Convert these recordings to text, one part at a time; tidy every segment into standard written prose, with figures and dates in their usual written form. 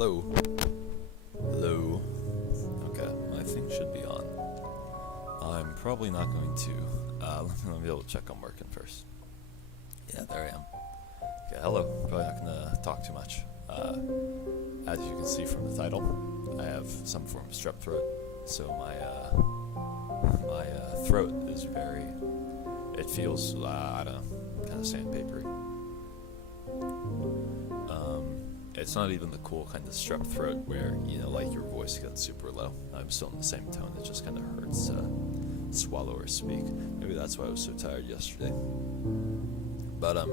Hello. Hello. Okay, my thing should be on. I'm probably not going to. Let me double check I'm working first. Yeah, there I am. Okay, hello. Probably not gonna talk too much. As you can see from the title, I have some form of strep throat, so my throat is very. It feels I don't know, kind of sandpapery. It's not even the cool kind of strep throat where, like your voice gets super low. I'm still in the same tone. It just kind of hurts to swallow or speak. Maybe that's why I was so tired yesterday. But,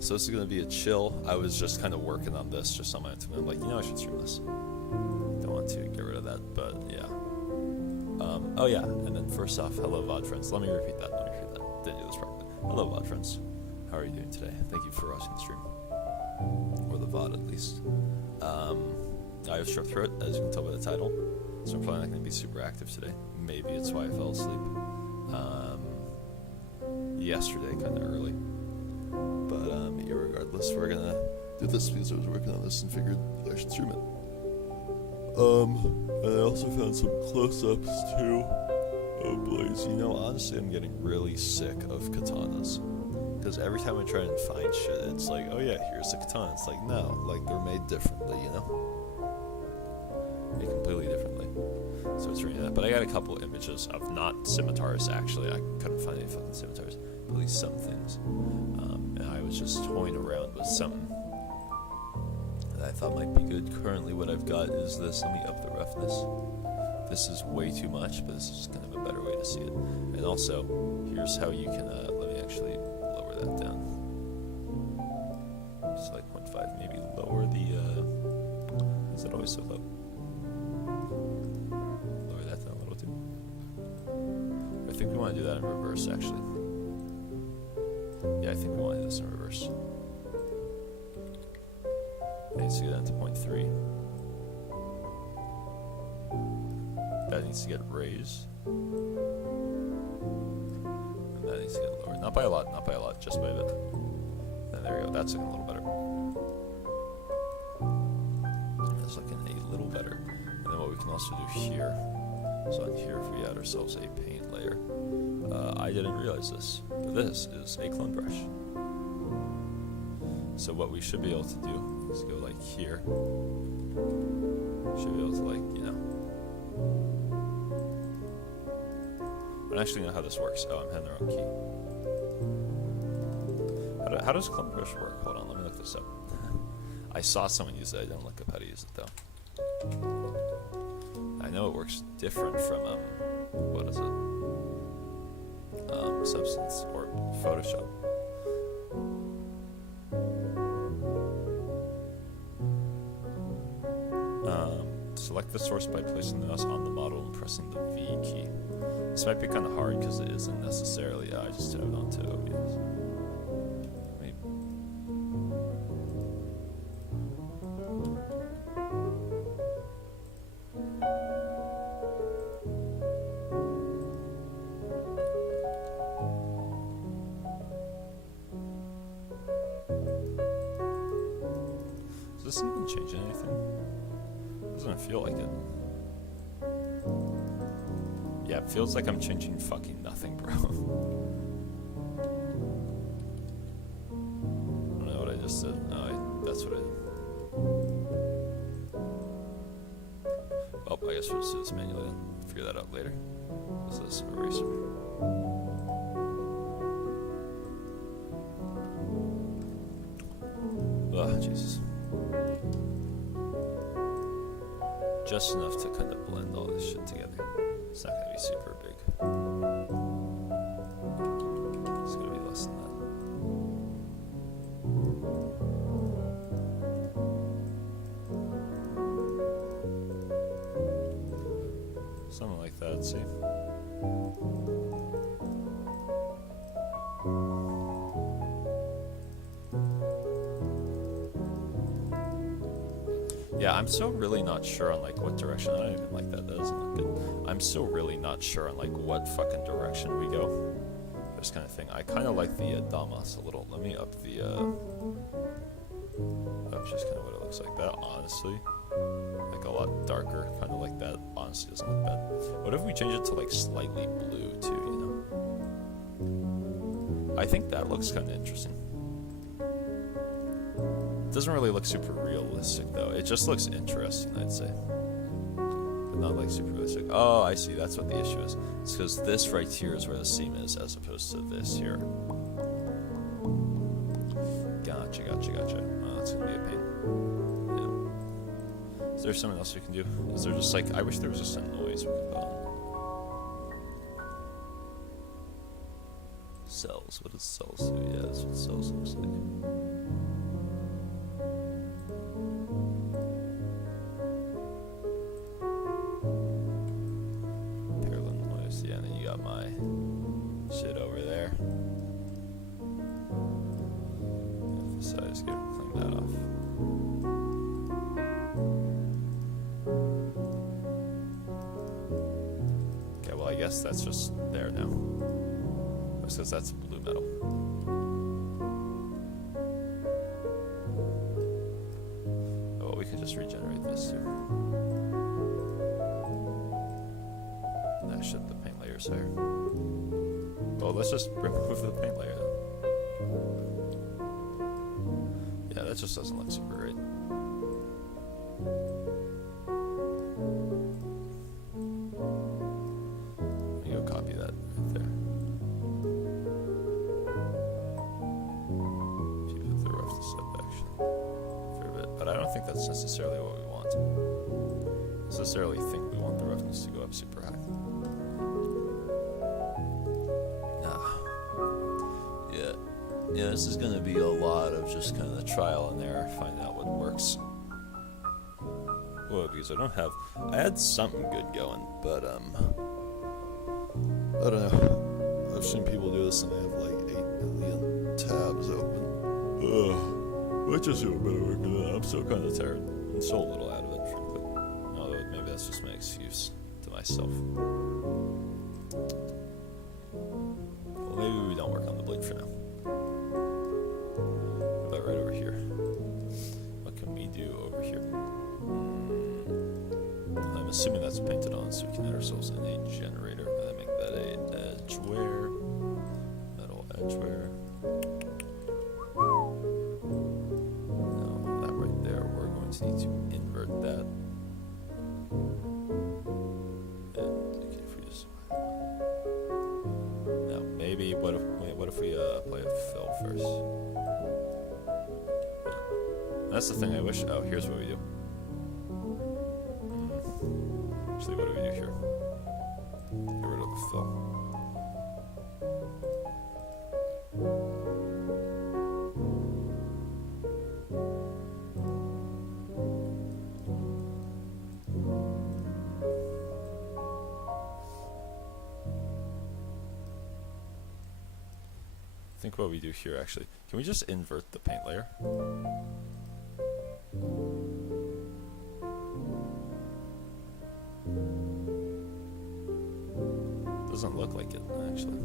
so this is going to be a chill. I was just kind of working on this just on my own. I'm like, I should stream this. Don't want to get rid of that, but yeah. Oh yeah, and then first off, hello VOD friends. Let me repeat that. Didn't do this properly. Hello VOD friends. How are you doing today? Thank you for watching the stream. Or the VOD at least. I have strep throat, as you can tell by the title, so I'm probably not going to be super active today. Maybe it's why I fell asleep yesterday, kind of early. But irregardless, we're going to do this because I was working on this and figured I should stream it. And I also found some close-ups too. Oh boys, honestly I'm getting really sick of katanas. Because every time I try and find shit, it's like, oh yeah, here's a katana. It's like, no, like they're made differently, Made completely differently. So it's reading that. But I got a couple images of not scimitars, actually. I couldn't find any fucking scimitars, but at least some things. And I was just toying around with something that I thought might be good. Currently what I've got is this. Let me up the roughness. This is way too much, but this is kind of a better way to see it. And also, here's how you can, let me actually lower that down. Just like 0.5, maybe lower the, is it always so low? Lower that down a little too. I think we want to do that in reverse, actually. Yeah, I think we want to do this in reverse. I need to get that to 0.3. That needs to get raised. And that needs to get lowered. Not by a lot, just by a bit. And there we go, that's looking a little better. That's looking a little better. And then what we can also do here, so on here if we add ourselves a paint layer, I didn't realize this, but this is a clone brush. So what we should be able to do is go like here. Should be able to I don't actually know how this works. Oh, I'm hitting the wrong key. How does clone brush work? Hold on, let me look this up. I saw someone use it. I didn't look up how to use it though. I know it works different from what is it? Substance or Photoshop. Select the source by placing the mouse on the model and pressing the V key. This might be kind of hard because it isn't necessarily. I just tabbed onto OBS. Maybe. Is this even changing anything? Doesn't feel like it. Yeah, it feels like I'm changing fucking nothing, bro. I don't know what I just said. No, that's what I did. Oh, I guess we'll just do this manually then. Figure that out later. This is eraser. Ugh, Jesus. Just enough to kind of blend all this shit together. It's not going to be super big. It's going to be less than that. Something like that, see? Yeah, I'm still really not sure on what direction. I don't even like that. That doesn't look good. I'm still really not sure on what fucking direction we go. This kind of thing. I kind of like the Damas a little. Let me up the. That's just kind of what it looks like. That honestly like a lot darker, kind of like that. Honestly, doesn't look bad. What if we change it to like slightly blue too? You know, I think that looks kind of interesting. It doesn't really look super realistic though. It just looks interesting, I'd say. But not like super realistic. Oh, I see. That's what the issue is. It's because this right here is where the seam is, as opposed to this here. Gotcha. Oh, that's gonna be a pain. Yeah. Is there something else we can do? Is there just like, I wish there was just a noise we could put on. Cells. What does cells do? Yeah, that's what cells looks like. Yeah, and then you got my shit over there. Emphasize, clean that off. Okay, well I guess that's just there now. Because that's blue metal. Oh, well, we could just regenerate this too. Shit, the paint layer's higher. Well, let's just remove the paint layer then. Yeah, that just doesn't look super great. Let me go copy that right there. Keep it through off the step action for a bit, but I don't think that's necessarily what we want. I necessarily think we want the roughness to go up super high. Yeah, this is going to be a lot of just kind of trial and error, finding out what works. Well, because I had something good going, but, I don't know. I've seen people do this and they have like 8 million tabs open. Ugh. Which is super better work than that. I'm still kind of tired. I'm still a little out of it, frankly. Although maybe that's just my excuse to myself. Well, maybe we don't work on the blade for now. Right over here. What can we do over here? I'm assuming that's painted on, so we can add ourselves in a generator and then make that a edgeware. Metal edgeware. Now that right there, we're going to need to invert that. And okay, if we just now maybe what if we apply a fill first? That's the thing I wish. Oh, here's what we do. Actually, what do we do here? Get rid of the fill. I think what we do here, actually, can we just invert the paint layer? Doesn't look like it, actually.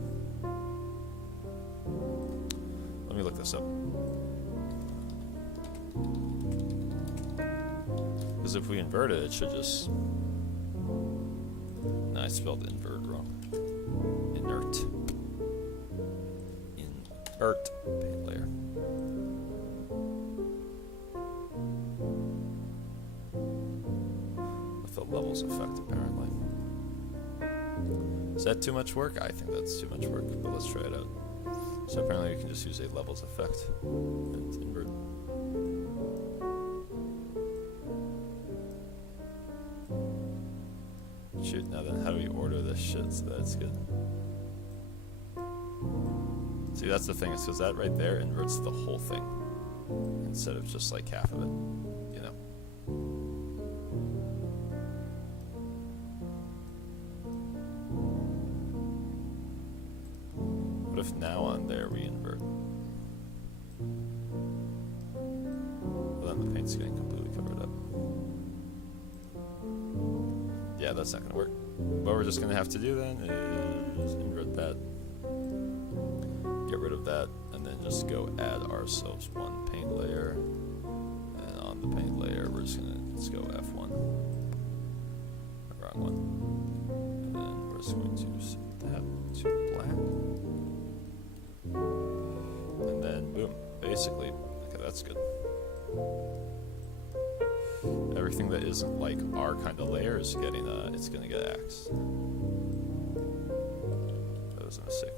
Let me look this up. Because if we invert it, it should just... No, I spelled invert wrong. Inert. Invert paint layer. With the levels effect, apparently. Is that too much work? I think that's too much work, but let's try it out. So apparently we can just use a levels effect and invert. Shoot, now then how do we order this shit so that's good? See, that's the thing, is because that right there inverts the whole thing instead of just like half of it, you know? What if now on there we invert? Well, then the paint's getting completely covered up. Yeah, that's not going to work. What we're just going to have to do then is invert that, get rid of that, and then just go add ourselves one paint layer. And on the paint layer, we're just going to go basically, okay, that's good. Everything that isn't like our kind of layer is getting, it's gonna get axed. That was a mistake.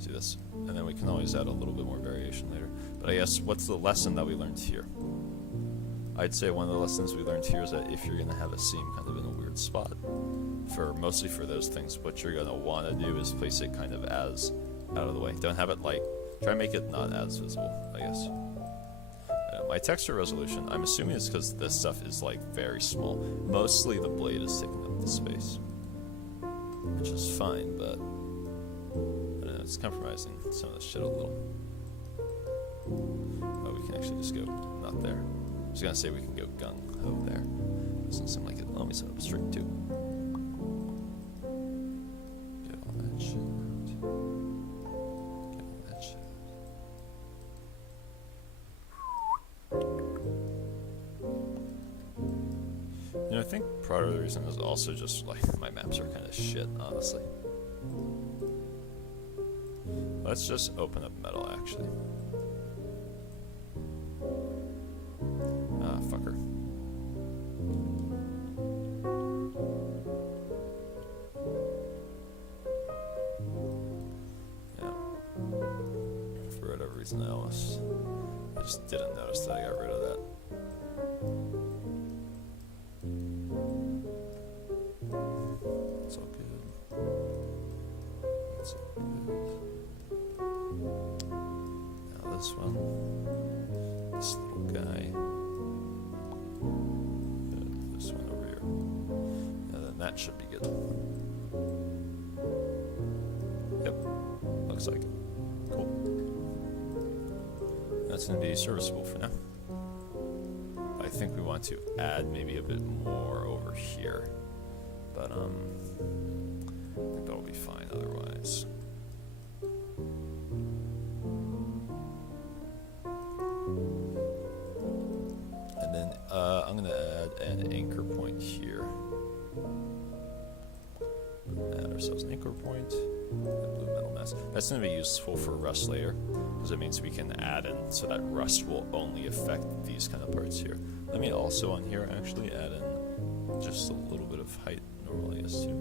See this? And then we can always add a little bit more variation later. But I guess, what's the lesson that we learned here? I'd say one of the lessons we learned here is that if you're gonna have a seam kind of in a weird spot, mostly for those things, what you're gonna wanna do is place it kind of as out of the way. Don't have it like, try and make it not as visible, I guess. My texture resolution, I'm assuming it's because this stuff is like very small. Mostly the blade is taking up the space, which is fine, but I don't know, it's compromising some of this shit a little. Oh, we can actually just go not there. I was gonna say we can go gung ho there. Doesn't seem like it. Let me set up straight too. Get all that shit. Get all that shit. You know, I think part of the reason is also just like my maps are kind of shit, honestly. Let's just open up metal, actually. Ah, fucker. Yeah. For whatever reason, I just didn't notice that I got rid of that. It's all good. It's all good. Now this one. This little guy. This one over here. And then that should be good. Yep. Looks like it. Cool. That's going to be serviceable for now. I think we want to add maybe a bit more over here. But, I think that'll be fine otherwise. And then, I'm gonna add an anchor point here. Add ourselves an anchor point. And blue metal mask. That's gonna be useful for rust layer, because it means we can add in so that rust will only affect these kind of parts here. Let me also on here actually add in just a little bit of height. Normally is too.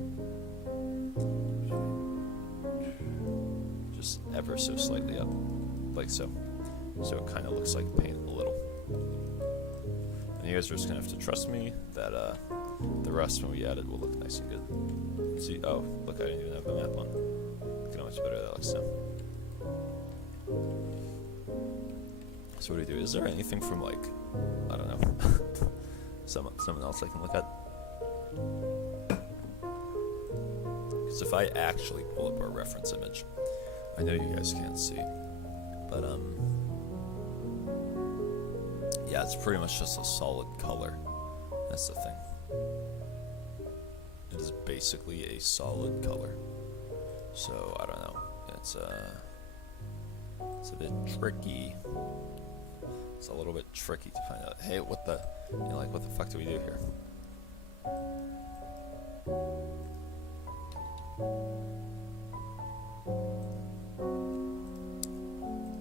Just ever so slightly up, like so. So it kind of looks like paint a little. And you guys are just gonna have to trust me that the rest when we add it will look nice and good. See, oh, look, I didn't even have the map on. Look how much better that looks now. So what do we do? Is there anything from like, I don't know, someone else I can look at? Because if I actually pull up our reference image, I know you guys can't see, but yeah, it's pretty much just a solid color. That's the thing. It is basically a solid color. So I don't know. It's a bit tricky. It's a little bit tricky to find out. Hey, what the? You know, like what the fuck do we do here?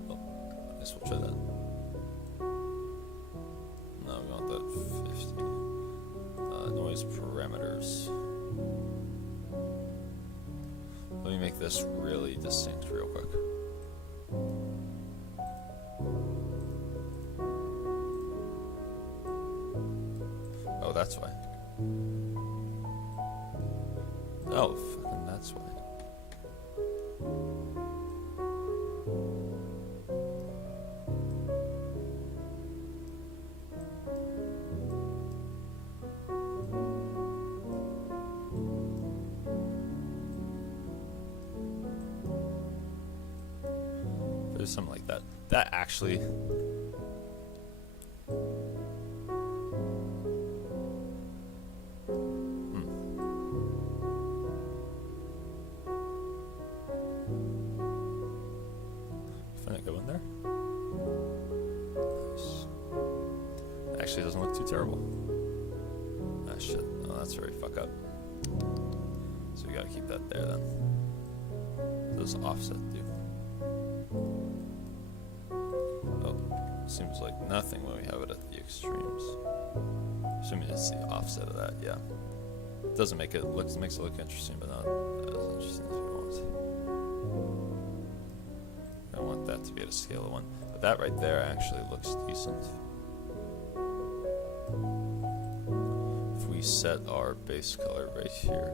Oh, I guess we'll try that. No, we want that 50. Noise parameters. Let me make this really distinct real quick. Oh, that's why. Oh, fucking that's why. There's something like that. That actually... Find it go in there? Nice. Actually doesn't look too terrible. Ah shit. Oh, that's very fuck up. So we gotta keep that there then. Those offset do. seems like nothing when we have it at the extremes. Assuming it's the offset of that, yeah. Doesn't make it look, makes it look interesting, but not as interesting as we want. I want that to be at a scale of 1. But that right there actually looks decent. If we set our base color right here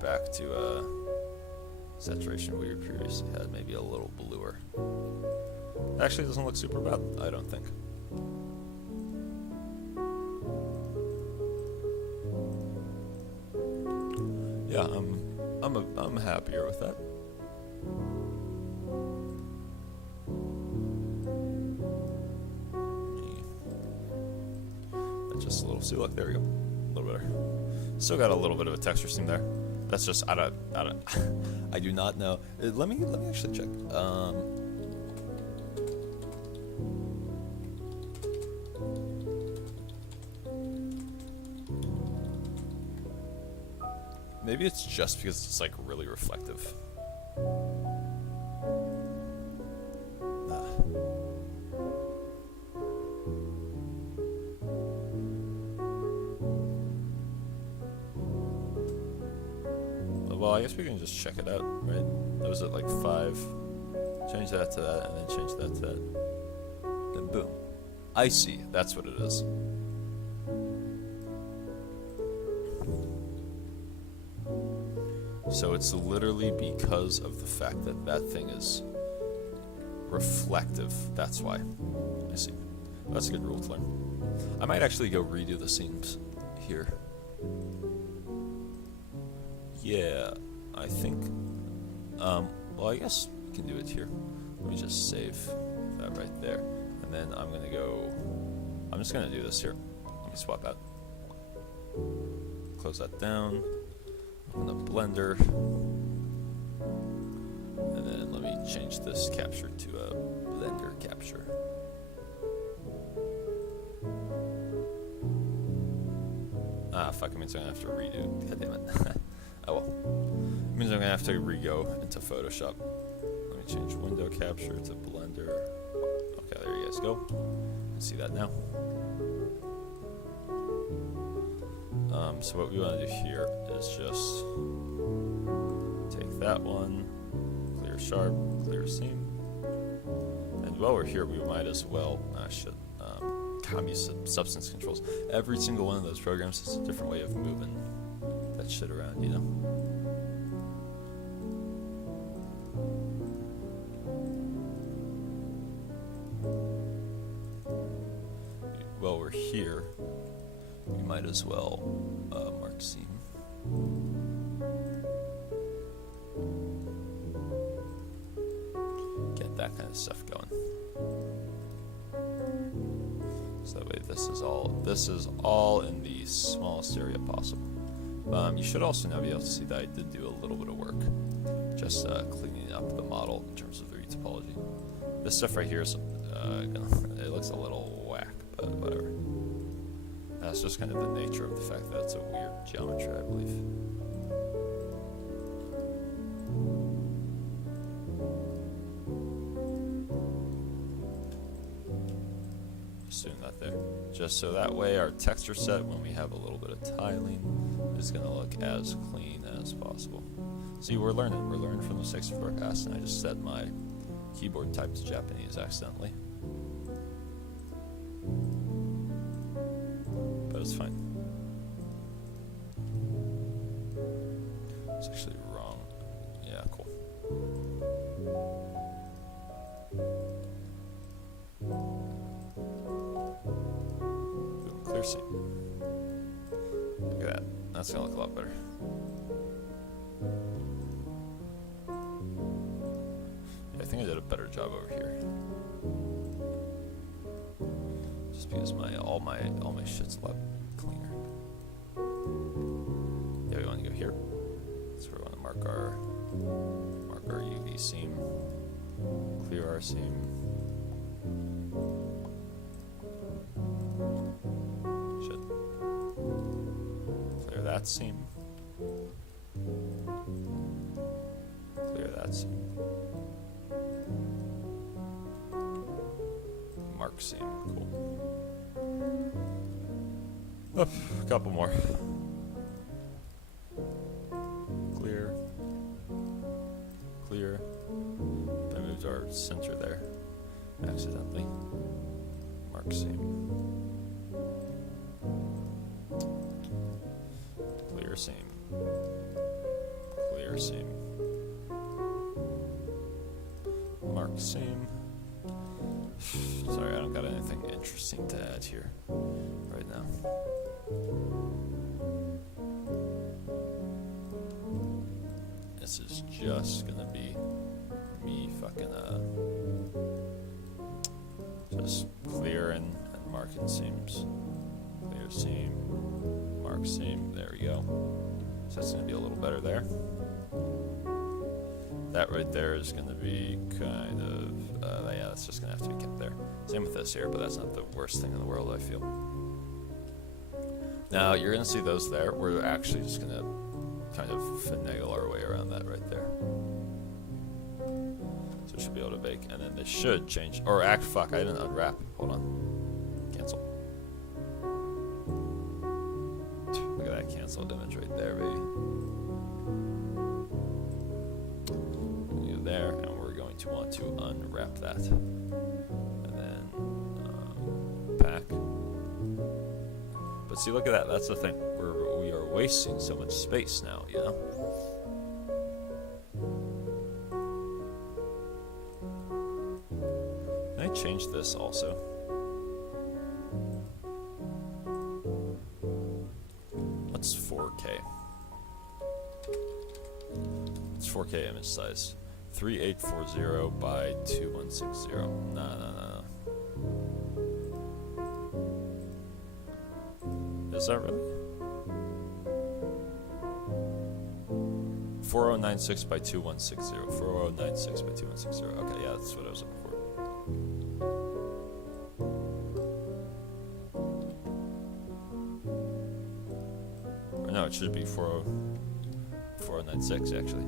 back to saturation we previously had, maybe a little bluer. Actually doesn't look super bad, I don't think. Yeah, I'm happier with that. Just a little, see, look, there we go, a little better. Still got a little bit of a texture seam there. That's just I do not know. Let me actually check. Maybe it's just because it's like really reflective. Well, I guess we can just check it out, right? That was at like 5. Change that to that, and then change that to that. Then boom. I see. That's what it is. So it's literally because of the fact that that thing is reflective. That's why. I see. That's a good rule to learn. I might actually go redo the seams here. Yeah, I think, well, I guess we can do it here. Let me just save that right there. And then I'm just gonna do this here. Let me swap out. Close that down. Open the Blender. And then let me change this capture to a Blender capture. Ah, fuck, it means I'm gonna have to redo. God damn it. Oh well. It means I'm gonna have to re-go into Photoshop. Let me change window capture to Blender. Okay, there you guys go. You can see that now. So what we want to do here is just take that one, clear sharp, clear seam. And while we're here, we might as well, use substance controls. Every single one of those programs has a different way of moving that shit around, you know? While we're here, we might as well mark seam. Get that kind of stuff going. So that way this is all in the smallest area possible. You should also now be able to see that I did do a little bit of work, just cleaning up the model in terms of the retopology. This stuff right here is, it looks a little whack, but whatever. That's just kind of the nature of the fact that it's a weird geometry, I believe. Just doing that there. Just so that way our texture set, when we have a little bit of tiling, is going to look as clean as possible. See, we're learning from the mistakes of our past, and I just set my keyboard type to Japanese accidentally. But it's fine. It's actually wrong. Yeah, cool. Boom, clear seam. Look at that. That's gonna look a lot better. Yeah, I think I did a better job over here. Just because all my shit's a lot cleaner. Yeah, we want to go here. That's where we want to mark our UV seam. Clear our seam. Shit. Clear that seam. Clear that seam. Mark seam. Cool. Oh, a couple more. Clear. Clear. I moved our center there accidentally. Mark seam. Clear seam. Clear seam. Mark seam. Sorry, I don't got anything interesting to add here right now. This is just gonna be me fucking just clearing and marking seams. Clear seam, mark seam, there we go. So that's gonna be a little better there. That right there is gonna be kind of, yeah, that's just gonna have to be kept there. Same with this here, but that's not the worst thing in the world, I feel. Now, you're gonna see those there. We're actually just gonna kind of finagle our way around that right there. So we should be able to bake, and then this should change, or fuck, I didn't unwrap. Hold on. Cancel. Look at that canceled image right there, baby. There, and we're going to want to unwrap that, and then pack. But see, look at that. That's the thing. We are wasting so much space now, you know. Can I change this also? What's 4K? It's 4K image size. 3840 by 2160. No. Is that really? 4096 by 2160. 4096 by 2160. Okay, yeah, that's what I was looking for. Or no, it should be 4096 actually.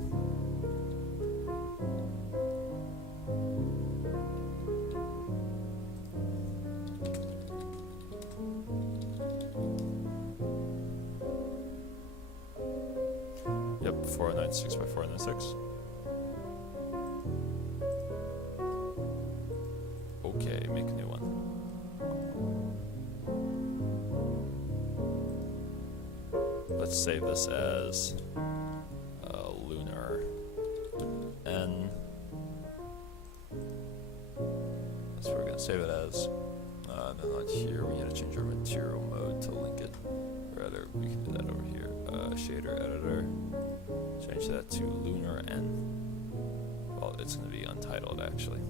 Yep, 4096 by 4096. Okay, make a new one. Let's save this as lunar N. That's what we're gonna save it as. No, not here. We need to change our material mode to link it. Rather, we can do that over here. Shader editor. Change that to lunar N. Well, it's going to be untitled actually.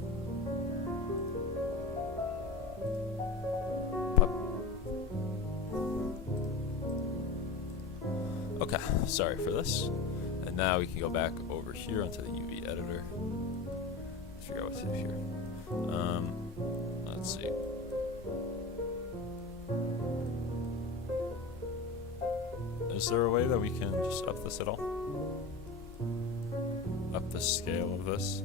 Okay, sorry for this. And now we can go back over here onto the UV editor. Figure out what to do here. Let's see. Is there a way that we can just up this at all? Up the scale of this?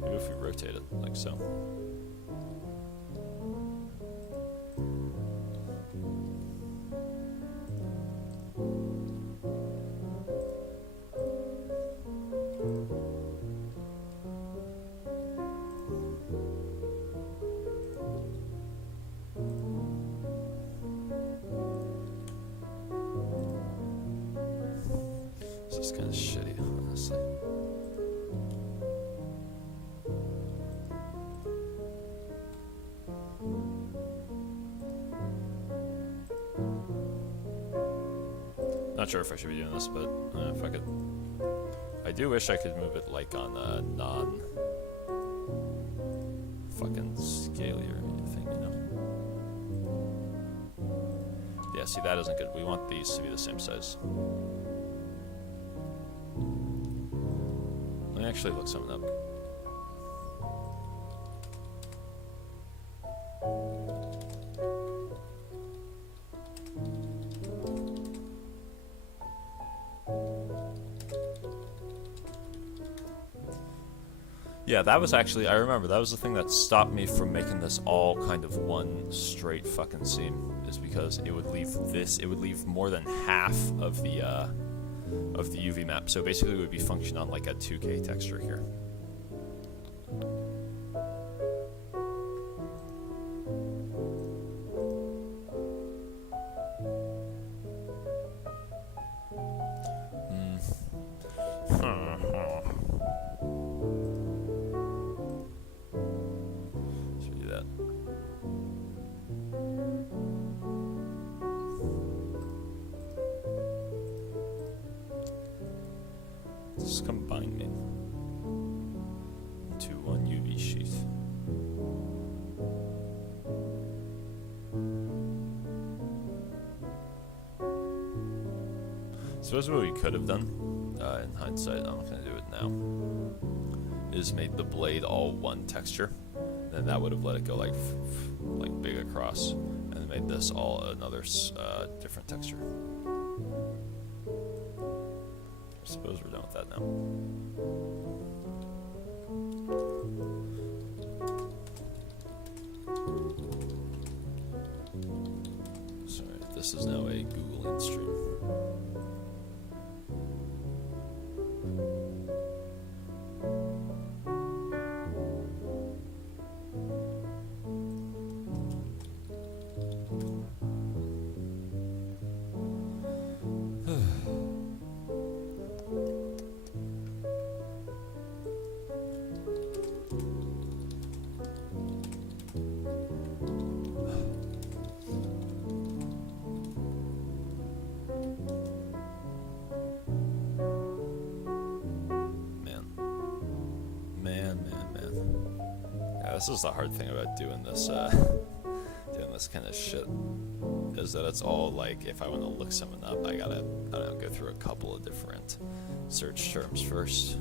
Maybe if we rotate it like so. It's kind of shitty, honestly. Not sure if I should be doing this, but if I could. I do wish I could move it like on a non-fucking scalier thing, you know? Yeah, see, that isn't good. We want these to be the same size. Let me actually look something up. Yeah, that was actually, I remember, that was the thing that stopped me from making this all kind of one straight fucking scene, is because it would leave more than half of the UV map. So basically it would be function on like a 2K texture here. Just combine it into one UV sheet. Suppose what we could have done, in hindsight, I'm not going to do it now, is made the blade all one texture. Then that would have let it go like big across, and then made this all another different texture. I suppose we're done with that now. Sorry, this is now a Googling stream. This is the hard thing about doing this kind of shit, is that it's all like, if I want to look someone up, I gotta, I don't know, go through a couple of different search terms first.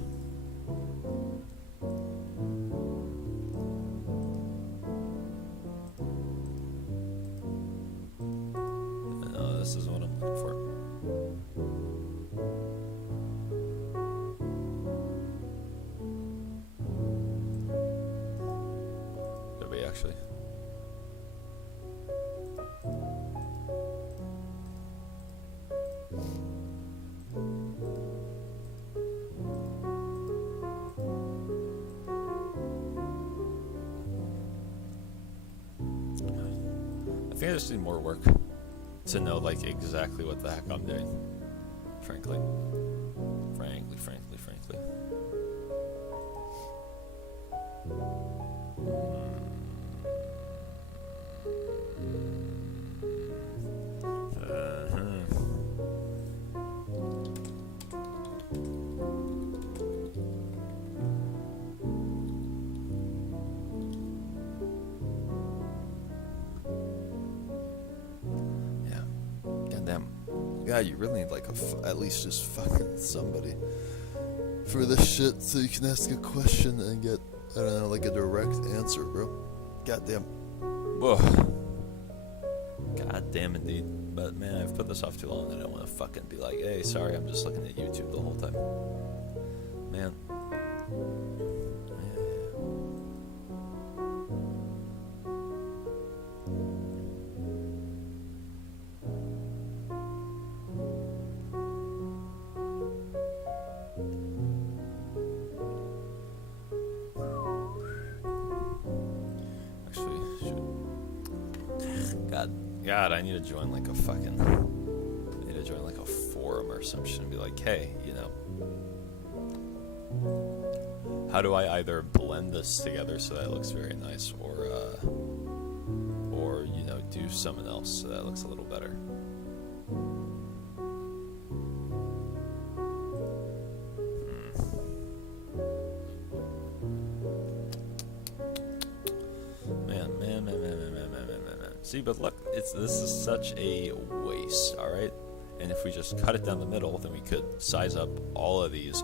No, this is what I'm looking for. Actually, I think I just need more work to know like exactly what the heck I'm doing. Frankly. God, you really need like at least just fucking somebody for this shit, so you can ask a question and get, I don't know, like a direct answer, bro. Goddamn. Whoa. Goddamn indeed. But man, I've put this off too long, and I don't want to fucking be like, hey, sorry, I'm just looking at YouTube the whole time. Man. God, I need to join like a forum or some shit and be like, hey, you know, how do I either blend this together so that it looks very nice, or you know, do something else so that it looks a little better. See, but look, this is such a waste, alright? And if we just cut it down the middle, then we could size up all of these,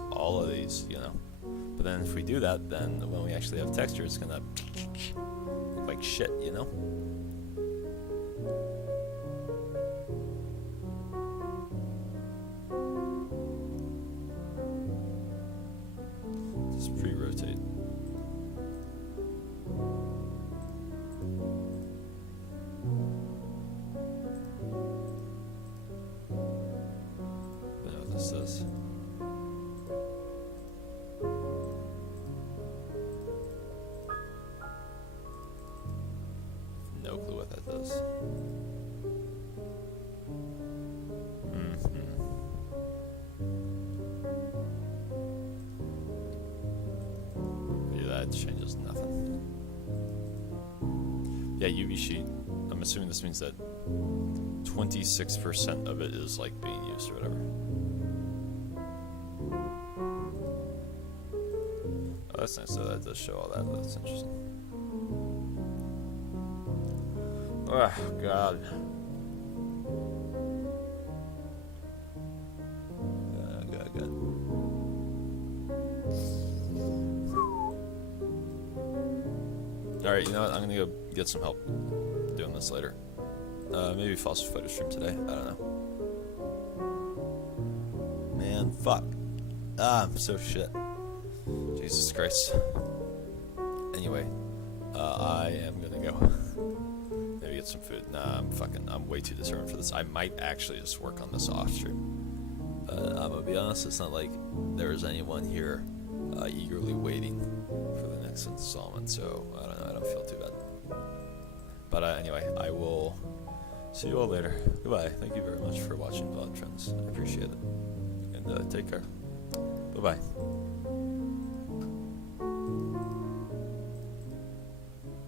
you know? But then if we do that, then when we actually have texture, it's gonna look like shit, you know? Just pre-rotate. that changes nothing. Yeah, UV sheet. I'm assuming this means that 26% of it is like being used or whatever. Oh, that's nice. So that does show all that. That's interesting. Oh, God. Good. Alright, you know what? I'm gonna go get some help doing this later. Maybe Foster Photo stream today. I don't know. Man, fuck. I'm so shit. Jesus Christ. Anyway, I am gonna go. Maybe get some food. Nah, I'm way too determined for this. I might actually just work on this off stream. I'm gonna be honest, it's not like there's anyone here eagerly waiting for the next installment, so I don't know, I don't feel too bad. But anyway, I will see you all later. Goodbye. Thank you very much for watching VOD Trends. I appreciate it. And take care. Bye-bye.